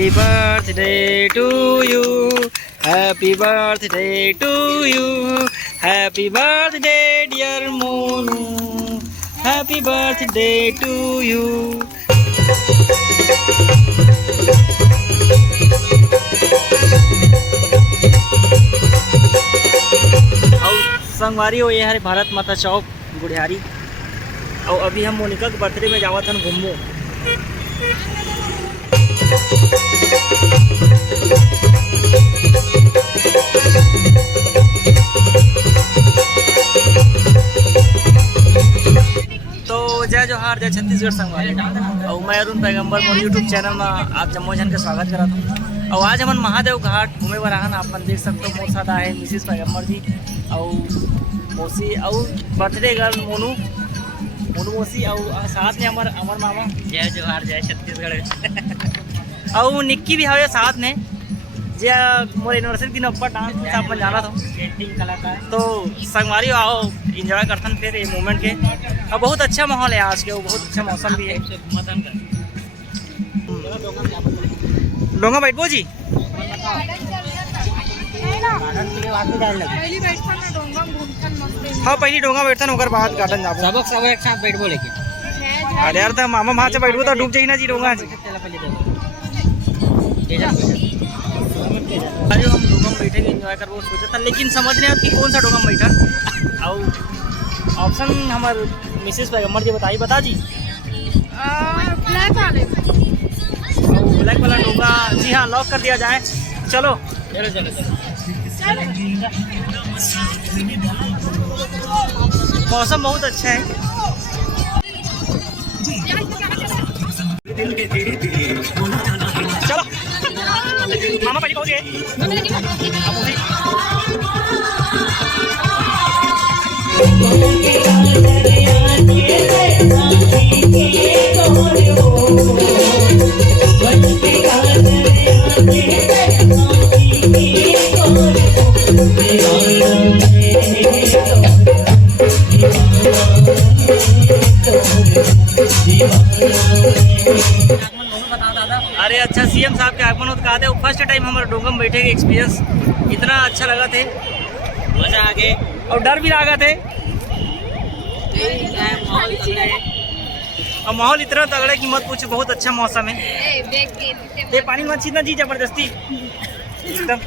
Happy birthday to you. Happy birthday to you. Happy birthday dear Monu. Happy birthday to you. संगवारी हो ये हरे भारत माता चौक गुड़ियारी। और अभी हम मोनिका के बर्थडे में जावा था घूमो। तो जय जोहार, जय छत्तीसगढ़ संगवारी। और मैं अरुण पैगंबर मोर यूट्यूब चैनल में आप जम्मो जन के स्वागत करा था। और आज हमन महादेव घाट घूमे बर आहन। आप देख सकते हो मोर साथ आए मिसिस पैगंबर जी और मौसी और बर्थडे गर्ल मोनू मौसी और साथ में हमार मामा। जय जोहार, जय छत्तीसगढ़। और निक्की भी है साथ में जे मोर एनिवर्सरी दिन अब्बा डांस में आप जाना था पेंटिंग कलाकार। तो संगवारी आओ एंजॉय करथन फिर ये मोमेंट के। और बहुत अच्छा माहौल है आज के, वो बहुत अच्छा मौसम भी है। डोंगा बैठबो जी हाँ पहली डोंगा बैठन ओकर बाद गार्डन जाबो। सब एक साथ बैठबो लेकिन अरे यार मामा वहाँ से बैठबो तो डूब जाई ना जी डोंगा जी। अरे हम डोंगा बैठे एंजॉय करबो सोचा था, लेकिन समझ नहीं आती कौन सा डोंगा बैठा। और ऑप्शन हमार मिसेस पैगंबर जी बता जी। ब्लैक वाले ब्लैक वाला डोंगा जी हाँ लॉक कर दिया जाए। चलो मौसम बहुत अच्छा है। चलो मामा पहले पहुंचे। अरे अच्छा सीएम साहब के आगमन होता कहते फर्स्ट टाइम हमारे डोंगा में बैठे के एक्सपीरियंस इतना अच्छा लगा थे, मजा आ गए और डर भी लगा थे। और माहौल इतना तगड़ा कि मत पूछो, बहुत अच्छा मौसम है। ये पानी मत छीना जी जबरदस्ती एकदम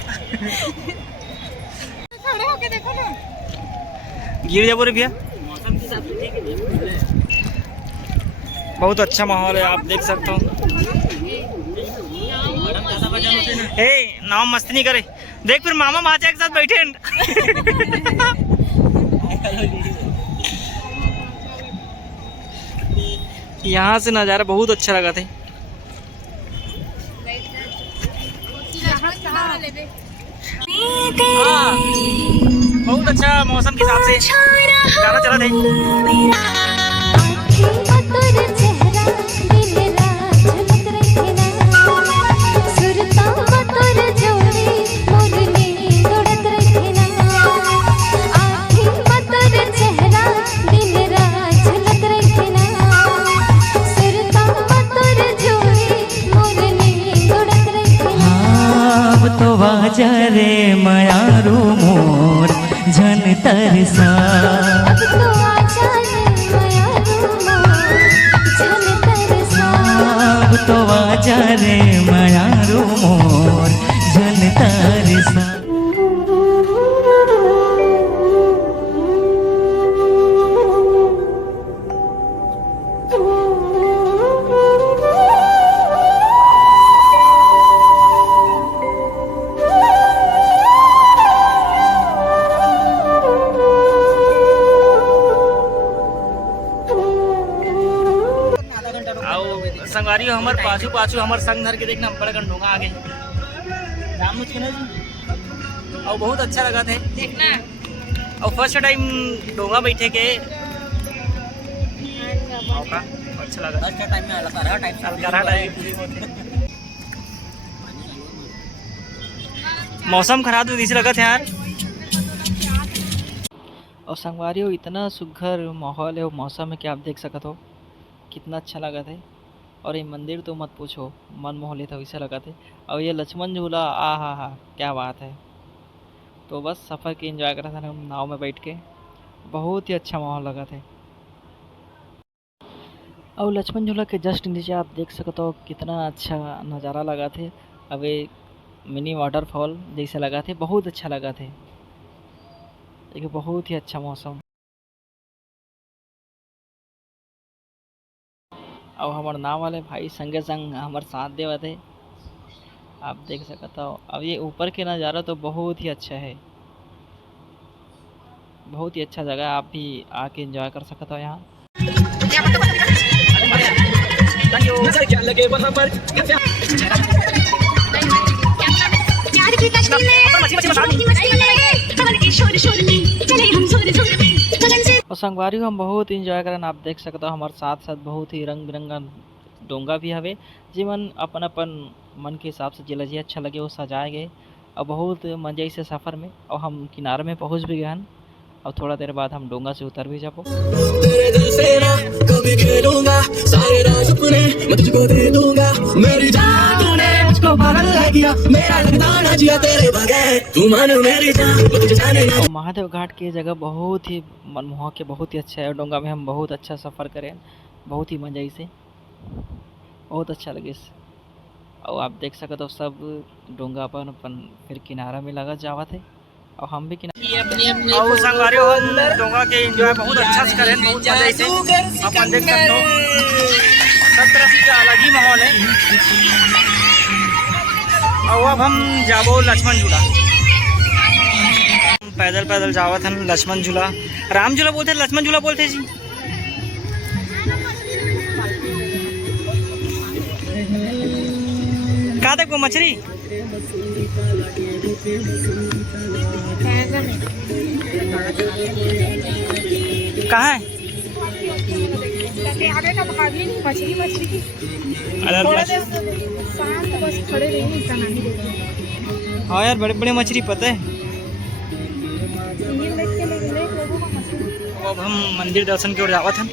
गिर जाबो रे भैया। मौसम के साथ ठीक है, बहुत अच्छा माहौल है, आप देख सकते हो। ए नाव मस्ती नहीं करे, देख फिर मामा माचा के साथ बैठे। यहाँ से नज़ारा बहुत अच्छा लगा था। बहुत अच्छा मौसम के हिसाब से गाना चला था। रे मयारू मोर झन तरसा तो आजा रे मयारू मोर झन तरसा। संगवारी हमार पाछू हमार संग धर के देखना हम बड़ा डोंगा आ गए राम मुझ के ना जी। और बहुत अच्छा लगा था देखना। और फर्स्ट टाइम डोंगा बैठे के अच्छा लगा। फर्स्ट टाइम में अलग टाइम मौसम खराब तो इसी लगा था यार। और संगवारी हो इतना सुघर माहौल है, वो मौसम है कि आप देख सकते हो कितना अच्छा लगा था। और ये मंदिर तो मत पूछो, मन मोह लेता वैसा लगा थे। और ये लक्ष्मण झूला, आ हा हा, क्या बात है। तो बस सफ़र की एंजॉय कर रहे थे हम नाव में बैठ के, बहुत ही अच्छा माहौल लगा थे। और लक्ष्मण झूला के जस्ट नीचे आप देख सकते हो कितना अच्छा नज़ारा लगा थे। अब ये मिनी वाटरफॉल जैसे लगा थे, बहुत अच्छा लगा थे। एक बहुत ही अच्छा मौसम। और हमारे नाव वाले भाई संगे संग हमारे साथ देवा थे, आप देख सकते हो। अब ये ऊपर के नज़ारा तो बहुत ही अच्छा है, बहुत ही अच्छा जगह है, आप भी आके एंजॉय कर सकते हो यहाँ। नजर क्या लगे वहाँ पर प्यार की कश्ती में कमल के शोर शोर में चले हम जोर जोर में गगन से। और संगवारी को हम बहुत इंजॉय करन, आप देख सकते हो हमारे साथ साथ बहुत ही रंग बिरंगा डोंगा भी हवे, जीवन अपन अपन मन के हिसाब से जिला जी अच्छा लगे वो सजाए गए। और बहुत मजे से सफ़र में, और हम किनारे में पहुँच भी गए हन। और थोड़ा देर बाद हम डोंगा से उतर भी जाबो। तेरे दिल से ना कभी खेलूंगा, सारे राज अपने मैं तुझको दे दूंगा। मेरी जान तूने मुझको पागल है किया, मेरा लगता ना जिया तेरे बगैर, तू मान मेरी जान मैं तुझे जाने ना। और महादेव घाट की जगह बहुत ही मनमोहक है, बहुत ही अच्छा है। डोंगा में हम बहुत अच्छा सफ़र करें, बहुत ही मज़ा से, बहुत अच्छा लगे। और आप देख सकते हो सब डोंगा अपन अपन फिर किनारा में लगा जावा थे, और हम भी किनारा। और संगवारी हम डोंगा के एंजॉय बहुत अच्छा से करें, बहुत मजा से अपन देख सकते हो। सब तरह से अलग ही माहौल है। और अब हम जाबो लक्ष्मण झूला, पैदल पैदल जावत हन लक्ष्मण झूला, राम झूला बोलते लक्ष्मण झूला बोलते जी। कहाँ तक वो मछली कहाँ है? मछली मछली की अरे थोड़ा देर शांत बस खड़े रहिए, इतना नहीं देखो। हाँ यार, बड़े बड़े मछली पता है। सीन देख के लोगों का मछली। अब हम मंदिर दर्शन की ओर जावत हैं।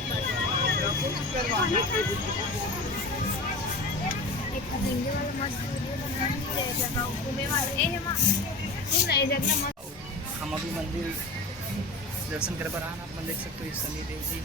हम अभी मंदिर दर्शन कर पर आप देख सकते हो शनि देव जी।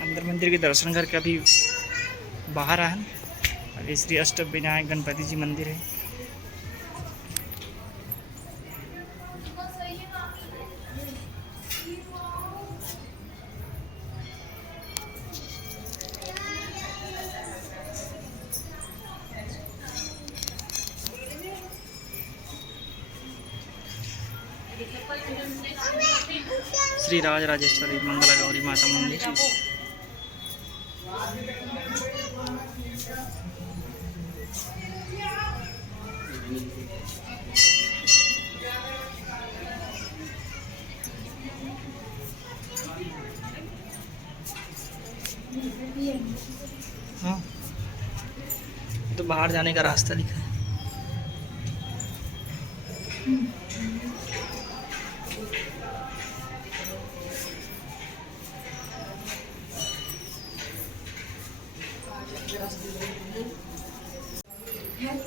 अंदर मंदिर के दर्शन करके अभी बाहर आए। अभी श्री अष्टविनायक गणपति जी मंदिर है। श्री राज राजेश्वरी मंगला गौरी माता मंदिर। हाँ, तो बाहर जाने का रास्ता लिखा है।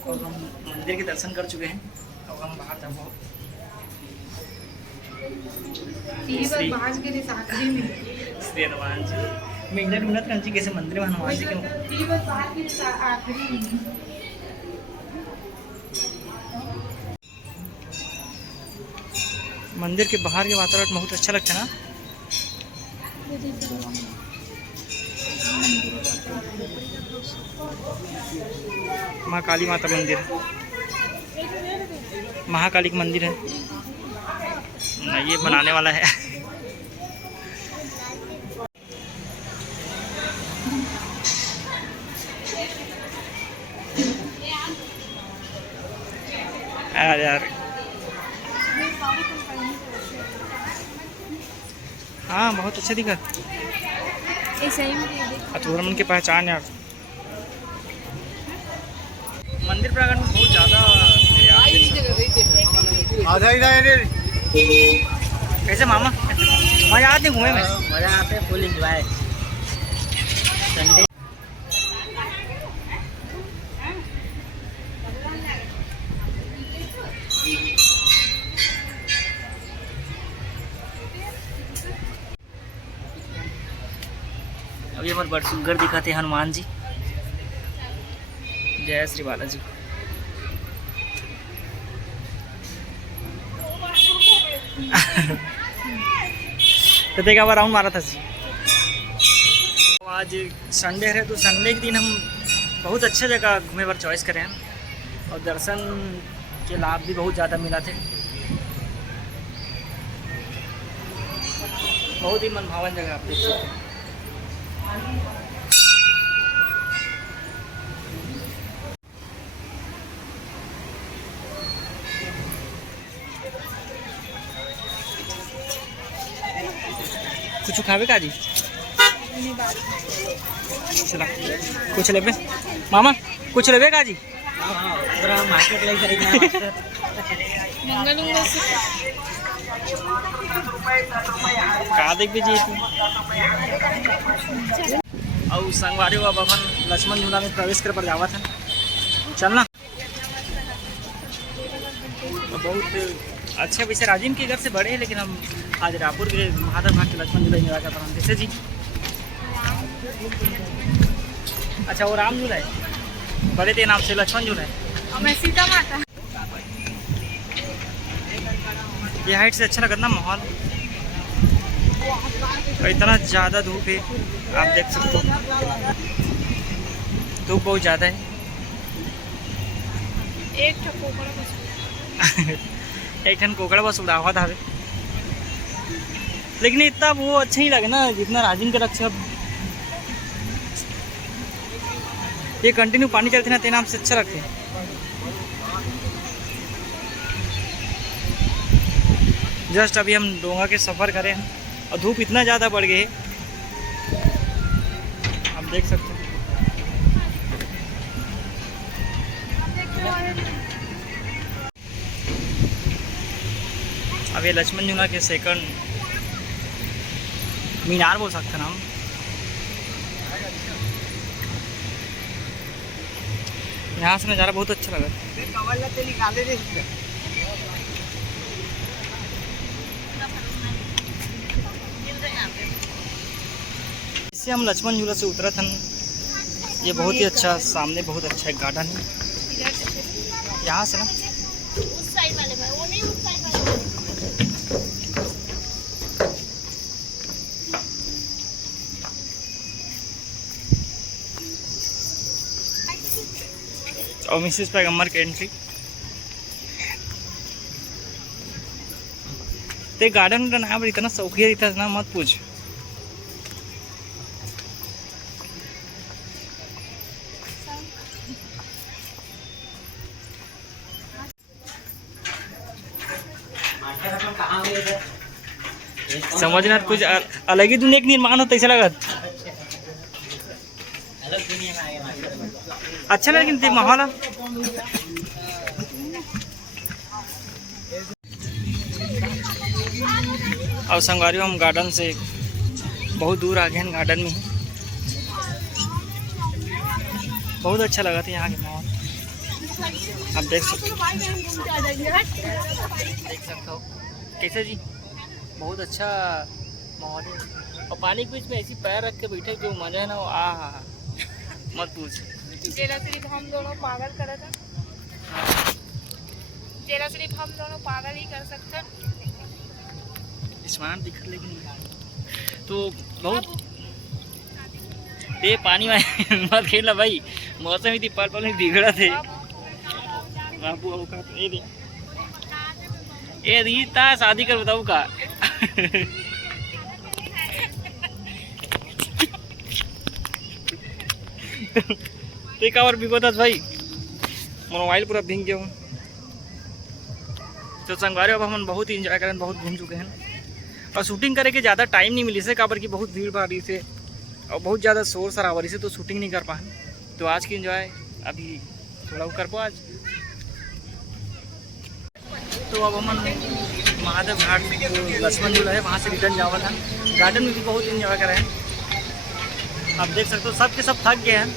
और हम मंदिर के दर्शन कर चुके हैं, अब हम बाहर जाओ। श्री हनुमान जी मैं ढूंढत कंची कैसे मंदिर में हनुमान जी के मंदिर के बाहर के वातावरण बहुत अच्छा लगता है ना। माँ काली माता मंदिर है, महाकाली का मंदिर है ना, ये बनाने वाला है। यार यार हाँ बहुत अच्छा दिखा। अतुरमन की पहचान यार। मंदिर प्रांगण में बहुत ज़्यादा कैसे मामा मजा आते घूमे में? मजा आते फुल एंजॉय। संडे अभी हमारे बड़ सुंदर दिखाते हैं हनुमान जी। जय श्री बालाजी। तो देखा हुआ राउंड मारा था जी। आज संडे है तो संडे के दिन हम बहुत अच्छा जगह घूमे पर चॉइस करें हैं और दर्शन के लाभ भी बहुत ज़्यादा मिला थे। बहुत ही मनभावन जगह आप देख सकते हैं। कुछ खावे का जी? चला कुछ लेबे मामा, कुछ लेबे का जी? मार्केट ले खरीदना का देख जी और संगवारी अब अपन लक्ष्मण झूला में प्रवेश कर पर जावा था। चलना बहुत अच्छे वैसे राजीव के घर से बड़े हैं, लेकिन हम आज रायपुर के महादेव घाट के लक्ष्मण झूला एंजॉय कर रहे हैं। कैसे जी? अच्छा वो राम झूला है, बड़े के नाम से लक्ष्मण झूला है। मैं सीता माता। ये हाइट से अच्छा लगा ना माहौल, और इतना ज़्यादा धूप है आप देख सकते हो, धूप बहुत ज़्यादा है। एक ठन कोकड़ा बस उड़ावा था, लेकिन इतना वो अच्छा ही लगे ना जितना राजिम का रक्षा। ये कंटिन्यू पानी चलते ना तेना से अच्छा लगते हैं। जस्ट अभी हम डोंगा के सफ़र करें हैं और धूप इतना ज़्यादा बढ़ गई है आप देख सकते हैं। अब ये लक्ष्मण झूला के सेकंड मीनार बोल सकते हैं ना हम। यहाँ से नज़ारा बहुत अच्छा लगा। इससे हम लक्ष्मण झूला से उतरा था। ये बहुत ही अच्छा, सामने बहुत अच्छा एक गार्डन है। यहाँ से ना उस साइड वाले भाई, वो नहीं उस साइड वाले। और मिसेस पैगम्बर की एंट्री। ते गार्डन का नाम इतना सौखिया रहता ना मत पूछ। समझना कुछ अलग ही दुनिया का निर्माण होता ऐसा लगा। अच्छा लेकिन देख माहौल और संगवारी हम गार्डन से बहुत दूर आ गए हैं। गार्डन में बहुत अच्छा लगा था यहाँ के माहौल आप देख सकते हो। कैसे जी? बहुत अच्छा माहौल है और पानी के बीच में ऐसी पैर रख के बैठे जो मजा है ना वो मत पूछ। जेरा सिर्फ हम दोनों पागल करा था। जेरा सिर्फ हम दोनों पागल ही कर सकते हैं। स्मार्ट दिखत लेकिन तो बहुत ते पानी में मत खेला भाई, मौसम ही पल पल में बिगड़ा थे बाबू का तो ये रीता शादी कर बताऊ का तो एक और बिगो था भाई, मोबाइल पूरा भींग गया हूँ। तो संगवारी अब हम बहुत ही इंजॉय करें, बहुत घूम चुके हैं और शूटिंग करे के ज़्यादा टाइम नहीं मिली से, काबर की बहुत भीड़ भाड़ी से और बहुत ज़्यादा शोर शराबरी से तो शूटिंग नहीं कर पाए। तो आज की इंजॉय अभी थोड़ा वो कर पाओ आज। तो अब हम महादेव घाट लक्ष्मण झूला है वहाँ से रिटर्न जावल है। गार्डन में भी बहुत इंजॉय करे हैं, आप देख सकते हो सब के सब थक गए हैं,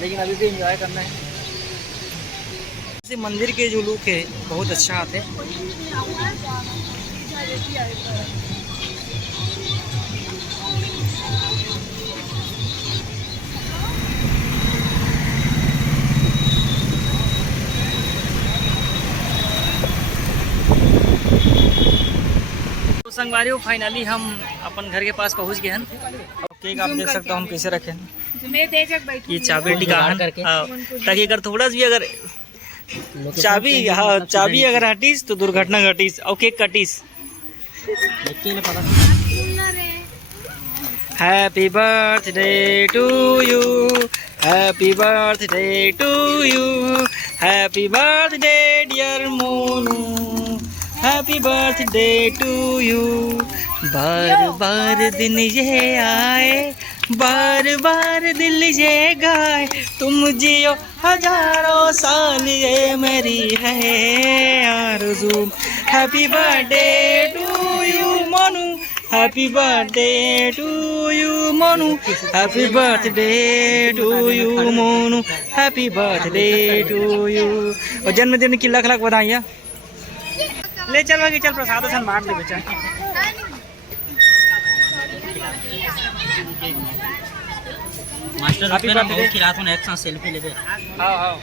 लेकिन अभी भी इंजॉय करना है। मंदिर के जो लुक है बहुत अच्छा आते हैं। तो संगवारियों फाइनली हम अपन घर के पास पहुंच गए हैं। और केक आप देख सकते हो हम कैसे रखे हैं, ये चाबी टिका करके, ताकि अगर थोड़ा सी अगर चाबी, हाँ चाबी अगर हटीस तो दुर्घटना घटीस और केक कटीस। Happy birthday to you, happy birthday to you, happy birthday dear Monu, happy birthday to you. बार बार दिन ये आए, बार बार दिल ये गाए, तुम जियो हजारों साल ये मेरी है आरज़ू। Happy birthday to you Monu, happy birthday to you Monu, happy birthday to you Monu, happy birthday to you. और जन्मदिन की लाख लाख बधाइयाँ। ले चल भाई, चल प्रसाद सन बांट दे बेचा। मास्टर हैप्पी बर्थडे की रात में एक साथ सेल्फी ले दे। हाँ हाँ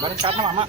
बड़े साथ ना मामा।